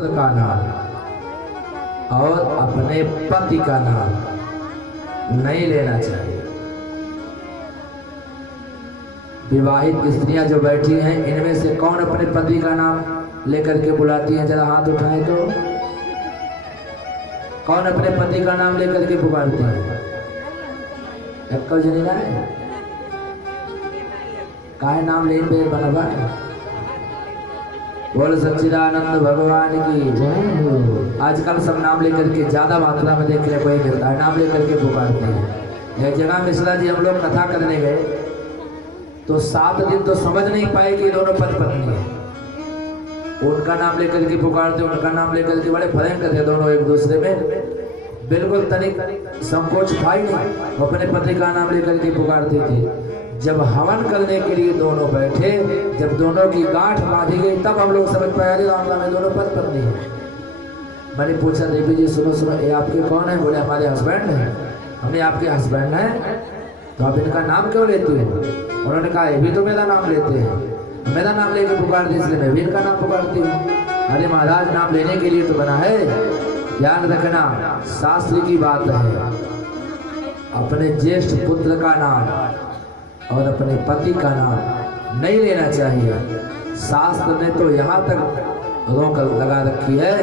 पुत्र का नाम और अपने पति का नाम नहीं लेना चाहिए। विवाहित स्त्रियां जो बैठी हैं, इनमें से कौन अपने पति का नाम लेकर के बुलाती हैं? जरा हाथ उठाएं तो। कौन अपने पति का नाम लेकर के पुकारती है? जनी है काहे नाम ले बनवा। बोल सच्चिदानंद भगवान की। आजकल सब नाम लेकर के ज्यादा मात्रा में देखने को ही मिलता है, नाम लेकर के पुकारते हैं। एक जगह मिश्रा जी हम लोग कथा करने गए तो 7 दिन तो समझ नहीं पाए कि दोनों पति पत्नी है। उनका नाम लेकर के पुकारते, उनका नाम लेकर के बड़े भयंकर थे दोनों एक दूसरे में, बिल्कुल तनिक संकोच था ही नहीं। अपने पति का नाम लेकर के पुकारते थे। जब हवन करने के लिए दोनों बैठे, जब दोनों की गांठ बांधी गई, तब हम लोग समझ पाए अरे राम राम दोनों पति पत्नी है। मैंने पूछा देवी जी सुनो सुनो, ये आपके कौन है? बोले हमारे हस्बैंड है। हमने आपके हस्बैंड है तो आप इनका नाम क्यों लेते हो? उन्होंने कहा ये भी तो मेरा नाम लेते हैं, मेरा नाम लेके पुकारते इसलिए मैं भी इनका नाम पुकारती हूँ। अरे महाराज नाम लेने के लिए तो बना है, ध्यान रखना शास्त्र की बात है। अपने ज्येष्ठ पुत्र का नाम और अपने पति का नाम नहीं लेना चाहिए। शास्त्र ने तो यहाँ तक रोक लगा रखी है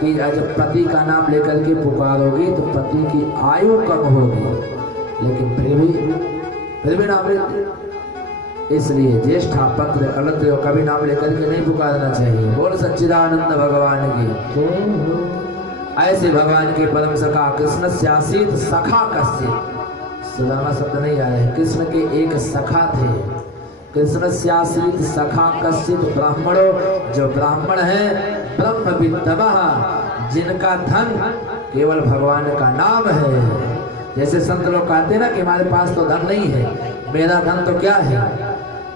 कि जब पति का नाम लेकर के पुकारोगी तो पति की आयु कम होगी, लेकिन फिर भी नाम लेते। इसलिए ज्येष्ठा पत्र कलत्र कभी नाम लेकर के नहीं पुकारना चाहिए। बोल सच्चिदानंद भगवान की। ऐसे भगवान के परम सखा कृष्ण स्यासीत सखा कश्चित, सुदामा शब्द नहीं आ रहे, कृष्ण के एक सखा थे। कृष्ण स्यासीत सखा कश्चित ब्राह्मणों, जो ब्राह्मण है ब्रह्म विद्तमः, जिनका धन केवल भगवान का नाम है। जैसे संत लोग कहते हैं ना कि हमारे पास तो धन नहीं है, मेरा धन तो क्या है?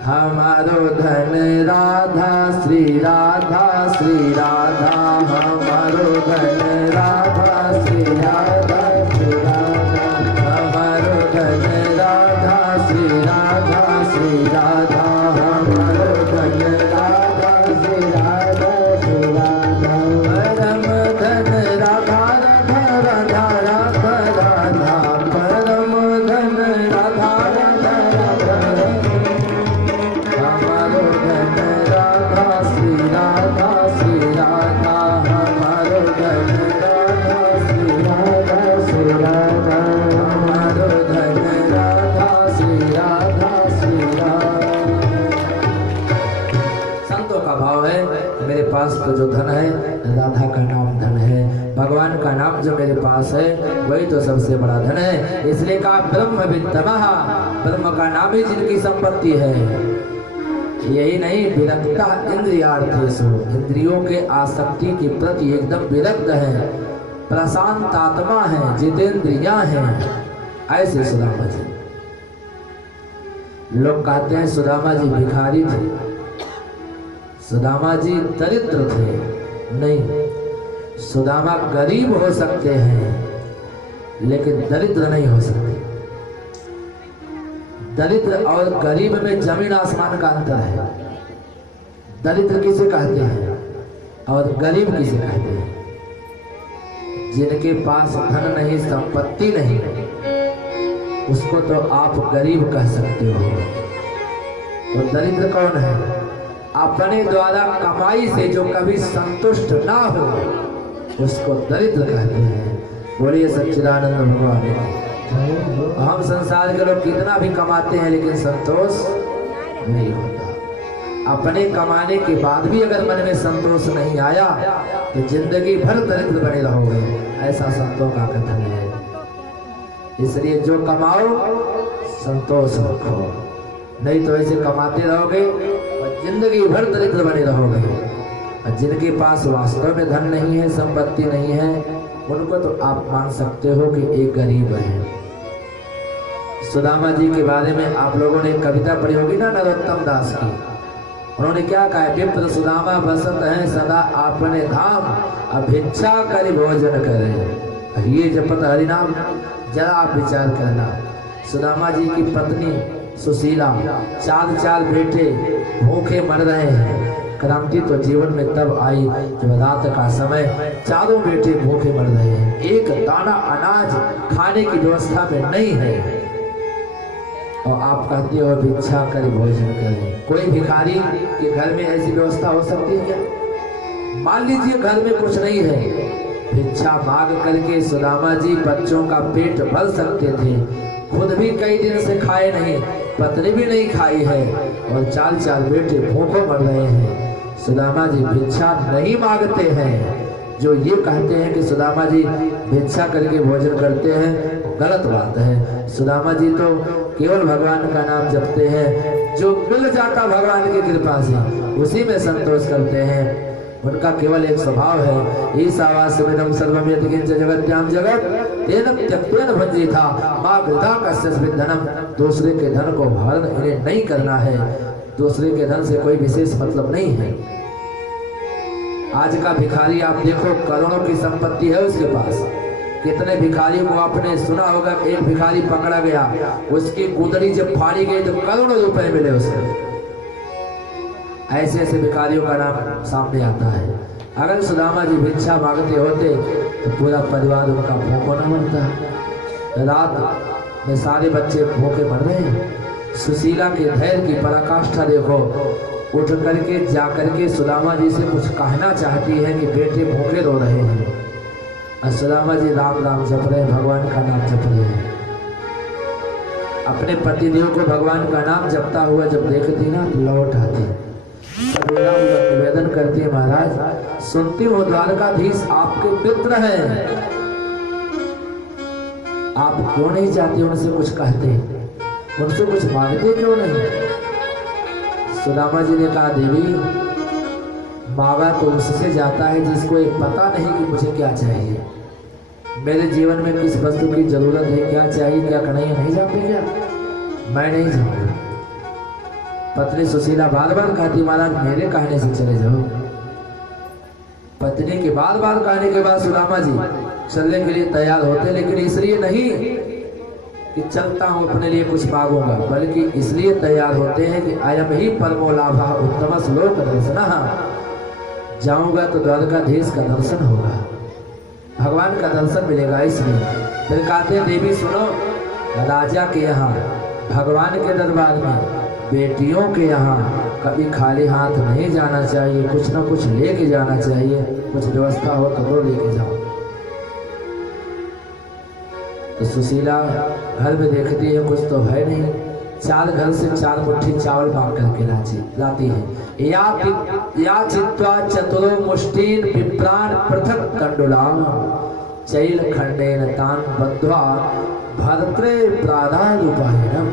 हमारो धन राधा श्री राधा श्री राधा, हमारो धन राधा श्री राधा श्री राधा, हमारो धन राधा श्री राधा श्री राधा, हमारो धन राधा श्री राधा श्री राधा। परम धन राधा राधा राधा राधा, परम धन राधा राधा राधा, हमारो धन राधा श्री राधा श्री राधा, हमारो धन राधा श्री राधा श्री राधा, हमारो धन राधा श्री राधा श्री राधा। संतों का भाव है मेरे पास तो जो धन है राधा का नाम धन है, भगवान का नाम जो मेरे पास है वही तो सबसे बड़ा धन है। इसलिए कहा ब्रह्म विद्तमः, ब्रह्म का नाम ही जिनकी संपत्ति है। यही नहीं, विरक्ता इंद्रियार्थेषु, इंद्रियों के आसक्ति के प्रति एकदम विरक्त है, प्रशांत आत्मा है, जितेंद्रियां हैं। ऐसे सुदामा जी। लोग कहते हैं सुदामा जी भिखारी थे, सुदामा जी दरिद्र थे। नहीं, सुदामा गरीब हो सकते हैं लेकिन दरिद्र नहीं हो सकते। दरिद्र और गरीब में जमीन आसमान का अंतर है। दरिद्र किसे कहते हैं और गरीब किसे कहते हैं? जिनके पास धन नहीं, संपत्ति नहीं, उसको तो आप गरीब कह सकते हो। और दरिद्र कौन है? अपने द्वारा कमाई से जो कभी संतुष्ट ना हो उसको दरिद्र कहते हैं। बोलिए सच्चिदानंद भगवान की। हम संसार के लोग कितना भी कमाते हैं लेकिन संतोष नहीं होता। अपने कमाने के बाद भी अगर मन में संतोष नहीं आया तो जिंदगी भर दरिद्र बने रहोगे, ऐसा संतों का कथन है। इसलिए जो कमाओ संतोष रखो, नहीं तो ऐसे कमाते रहोगे और जिंदगी भर दरिद्र बने रहोगे। और जिनके पास वास्तव में धन नहीं है, संपत्ति नहीं है, उनको तो आप मान सकते हो कि एक गरीब है। सुदामा जी के बारे में आप लोगों ने कविता पढ़ी होगी ना, नरोत्तम दास की। उन्होंने क्या कहा? विप्र सुदामा बसत हैं सदा आपने धाम, अभिच्छा कर भोजन करे। ये जपत हरिनाम। जरा आप विचार करना, सुदामा जी की पत्नी सुशीला, 4 बेटे भूखे मर रहे हैं, क्रांति तो जीवन में तब आई जब रात का समय चारों बेटे भूखे मर रहे हैं, एक दाना अनाज खाने की व्यवस्था में नहीं है, और आप कहते हो भिक्षा कर भोजन करें। कोई भिखारी के घर में ऐसी व्यवस्था हो सकती है क्या? मान लीजिए घर में कुछ नहीं है, भिक्षा मांग करके सुदामा जी बच्चों का पेट भर सकते थे, खुद भी कई दिन से खाए नहीं, पत्नी भी नहीं खाई है, और चार चार बेटे भूखों मर रहे हैं। सुदामा जी भिक्षा नहीं मांगते हैं। जो ये कहते हैं कि सुदामा जी भिक्षा करके भोजन करते हैं, गलत बात है। सुदामा जी तो केवल भगवान का नाम जपते हैं, जो मिल जाता भगवान की कृपा से उसी में संतोष करते हैं। उनका केवल एक स्वभाव है, ईशावास्यमिदं सर्वं यत् किंच जगत्यां जगत् तेन त्यक्तेन भज्येथा मा कृता कस्यचित् धनम्। दूसरे के धन को हरण इन्हें नहीं करना है, दूसरे के धन से कोई विशेष मतलब नहीं है। आज का भिखारी आप देखो, करोड़ों की संपत्ति है उसके पास। कितने भिखारियों को आपने सुना होगा, एक भिखारी पकड़ा गया, उसकी गुदड़ी जब फाड़ी गई तो करोड़ों रुपए मिले उसे। ऐसे ऐसे भिखारियों का नाम सामने आता है। अगर सुदामा जी भिक्षा मांगते होते तो पूरा परिवार उनका भूखा न मरता। रात में सारे बच्चे भूखे मर रहे हैं। सुशीला के धैर्य की पराकाष्ठा देखो, उठ करके जा करके सुदामा जी से कुछ कहना चाहती है कि बेटे भूखे रो रहे हैं, और सुदामा जी राम राम जप रहे हैं, भगवान का नाम जप रहे हैं। अपने पतिदेव को भगवान का नाम जपता हुआ जब देखती ना तो लौट आती, निवेदन करती है, महाराज सुनती हूँ द्वारकाधीश आपके मित्र हैं, आप क्यों नहीं जाते उनसे कुछ कहते, उनसे कुछ मांगते क्यों नहीं? सुदामा जी ने कहा, देवी मांगा तो उससे जाता है जिसको ये पता नहीं कि मुझे क्या चाहिए, मेरे जीवन में किस वस्तु की जरूरत है, क्या चाहिए क्या कन्हैया नहीं जानते क्या? मैं नहीं जानता। पत्नी सुशीला बार बार कहती, महाराज मेरे कहने से चले जाओ। पत्नी के बार बार कहने के बाद सुदामा जी चलने के लिए तैयार होते, लेकिन इसलिए नहीं कि चलता हूं अपने लिए कुछ मांगूंगा, बल्कि इसलिए तैयार होते हैं कि अयम ही परमो लाभः उत्तम श्लोक दर्शनः, जाऊंगा तो द्वारकाधीश का दर्शन होगा, भगवान का दर्शन मिलेगा। इसलिए फिर कहते हैं, देवी सुनो, राजा के यहाँ भगवान के दरबार में बेटियों के यहाँ कभी खाली हाथ नहीं जाना चाहिए, कुछ ना कुछ लेके जाना चाहिए, कुछ व्यवस्था हो तो वो लेके जाओ। तो सुशीला घर में देखती है कुछ तो है नहीं, चार घर से 4 मुट्ठी चावल मांग करके लाती है। या चित्वा चतुरो मुष्टीन विप्रान पृथक कंडुला चैल खंडेन तान बद्ध्वा भद्रे प्रादानुपायनम।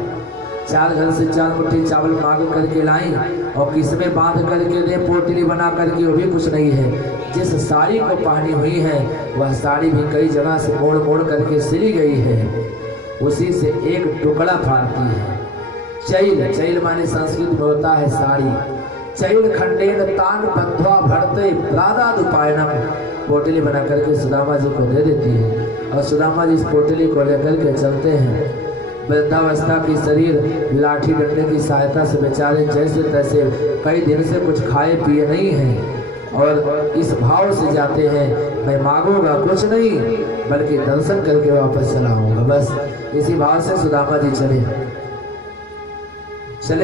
4 घर से 4 मुट्ठी चावल मांग करके लाई, और किसमें बांध करके दे, पोटली बना करके, वो भी कुछ नहीं है। जिस साड़ी को पहनी हुई है वह साड़ी भी कई जगह से मोड़ मोड़ करके सिली गई है, उसी से एक टुकड़ा फाड़ती है। चैल, चैल माने संस्कृत में होता है साड़ी। चैल खंडेन तान बद्ध्वा भरते प्रादानुपायनम, पोटली बना करके सुदामा जी को दे देती है, और सुदामा जी इस पोटली को लेकर के चलते हैं। वृद्धावस्था की शरीर लाठी डंडे की सहायता से बेचारे जैसे तैसे कई दिन से कुछ खाए पिए नहीं हैं, और इस भाव से जाते हैं, मैं मांगूंगा कुछ नहीं बल्कि दर्शन करके वापस चला आऊंगा, बस इसी भाव से सुदामा जी चले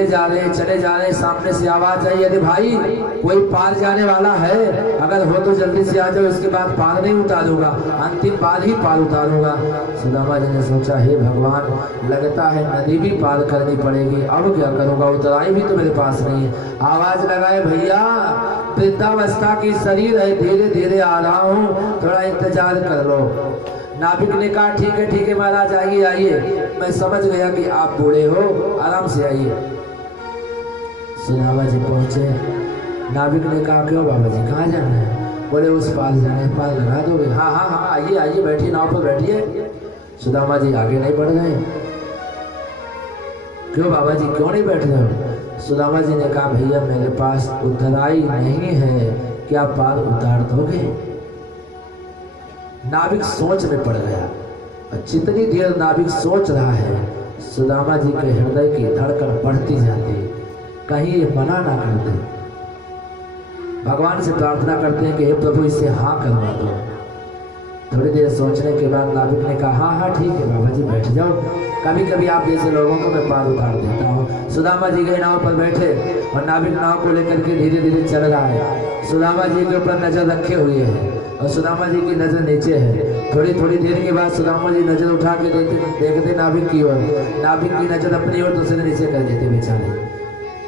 जा रहे हैं। सामने से आवाज आई, अरे भाई कोई पार जाने वाला है, अगर हो तो जल्दी से आ जाओ, इसके बाद पार नहीं उतारूंगा, अंतिम बार ही पार उतारूंगा। सुदामा जी ने सोचा, हे भगवान, लगता है नदी भी पार करनी पड़ेगी, अब क्या करूंगा, उतराई भी तो मेरे पास नहीं है। आवाज लगाए, भैया वृद्धावस्था की शरीर है, धीरे धीरे आ रहा हूँ, थोड़ा इंतजार कर लो। नाविक ने कहा, ठीक है महाराज, आइए, मैं समझ गया कि आप बूढ़े हो, आराम से आइए। सुदामा जी पहुंचे। नाविक ने कहा, क्यों बाबा जी, कहाँ जाना है? बोले उस पार जाना है, पार लगा दोगे? हाँ, आइए, बैठिए, नाव पर बैठिए। सुदामा जी आगे नहीं बढ़ गए। क्यों बाबा जी, क्यों नहीं बैठ रहे हो? सुदामा जी ने कहा, भैया मेरे पास उतराई नहीं है, क्या पार उतार दोगे? नाविक सोच में पड़ गया, और जितनी देर नाविक सोच रहा है, सुदामा जी के हृदय की धड़कन बढ़ती जाती, कहीं ये मना ना कर दे। भगवान से प्रार्थना करते हैं कि हे प्रभु इससे हाँ करवा दो। थोड़ी देर सोचने के बाद नाविक ने कहा हाँ ठीक है बाबा जी बैठ जाओ, कभी कभी आप जैसे लोगों को मैं पार उतार देता हूँ। सुदामा जी गए नाव पर बैठे और नाविक नाव को लेकर के धीरे धीरे चल रहा है। सुदामा जी के ऊपर नजर रखे हुए है और सुदामा जी की नजर नीचे है। थोड़ी थोड़ी देर के बाद सुदामा जी नजर उठा के देखते नाविक की ओर, नाविक की नजर अपनी ओर दूसरे नीचे कर देते बेचारे।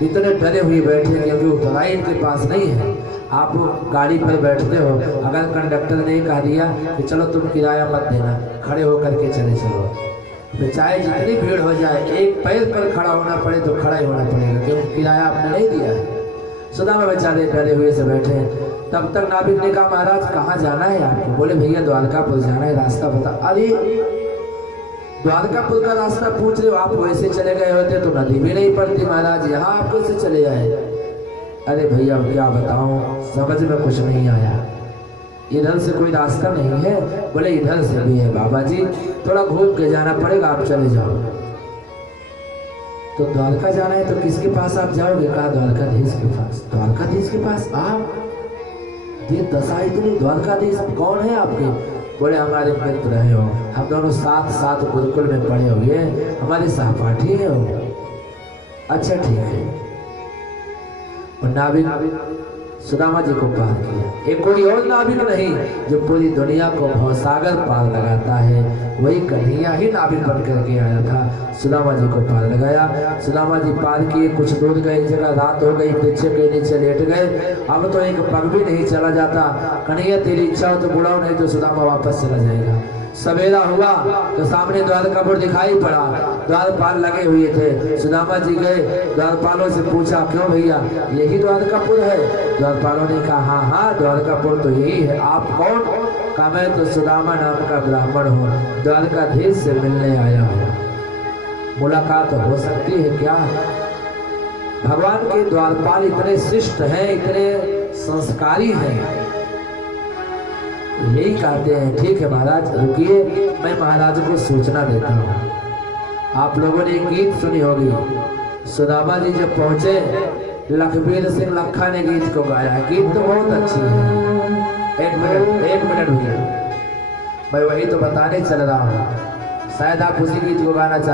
इतने डरे हुए बैठे क्योंकि उतराई इनके पास नहीं है। आप गाड़ी पर बैठते हो, अगर कंडक्टर ने कह दिया कि चलो तुम किराया मत देना, खड़े होकर के चले चलो, तो चाहे जितनी भीड़ हो जाए एक पैर पर खड़ा होना पड़े तो खड़ा ही होना पड़ेगा क्योंकि किराया आपने नहीं दिया है। सुदामा बेचारे डरे हुए से बैठे हैं। तब तक नाविक ने कहा महाराज कहाँ जाना है आपको? बोले भैया द्वारकापुर जाना है, रास्ता बता। अरे द्वारकापुर का रास्ता पूछ रहे हो? आप वैसे चले गए होते तो नदी भी नहीं पड़ती महाराज, यहाँ आप कैसे चले आए? अरे भैया क्या बताऊं, समझ में कुछ नहीं आया, इधर से कोई रास्ता नहीं है। बोले इधर से भी है बाबा जी, थोड़ा घूम के जाना पड़ेगा, आप चले जाओ। तो द्वारका जाना है तो किसके पास आप जाओगे? कहा द्वारकाधीश के पास। द्वारकाधीश के पास आप? ये दशा इतनी, द्वारकाधीश कौन है आपके? बोले हमारे मित्र है हो, हम दोनों साथ साथ गुरुकुल में पढ़े हुए, हमारे सहपाठी है हो। अच्छा ठीक है। और नाविक सुदामा जी को पार किया। एक कोई और नाविक नहीं जो पूरी दुनिया को भवसागर पार लगाता है, वही कन्हैया ही नाविक बन करके आया था, सुदामा जी को पार लगाया। सुदामा जी पार किए, कुछ दूर गए, एक जगह रात हो गई, वृक्ष के नीचे लेट गए। अब तो एक पग भी नहीं चला जाता। कन्हैया तेरी इच्छा हो तो बुलाओ, नहीं तो सुदामा वापस चला जाएगा। सवेरा हुआ तो सामने द्वारकापुर दिखाई पड़ा, द्वारपाल लगे हुए थे। सुदामा जी गए, द्वारपालों से पूछा क्यों भैया यही द्वारकापुर है? द्वारपालों ने कहा हाँ हाँ द्वारकापुर तो यही है। आप कौन? कहा मैं तो सुदामा नाम का ब्राह्मण हूँ, द्वारकाधीश से मिलने आया हूँ, मुलाकात हो सकती है क्या? भगवान के द्वारपाल इतने शिष्ट हैं, इतने संस्कारी हैं, यही कहते हैं ठीक है महाराज रुकिए, मैं महाराज को सूचना देता हूँ। आप लोगों ने गीत सुनी होगी, सुदामा जी जब पहुंचे लखबीर सिंह लखा ने गीत को गाया। गीत तो बहुत अच्छी है। एक मिनट भैया, मैं वही तो बताने चल रहा हूँ, शायद आप उसी गीत को गाना चाहते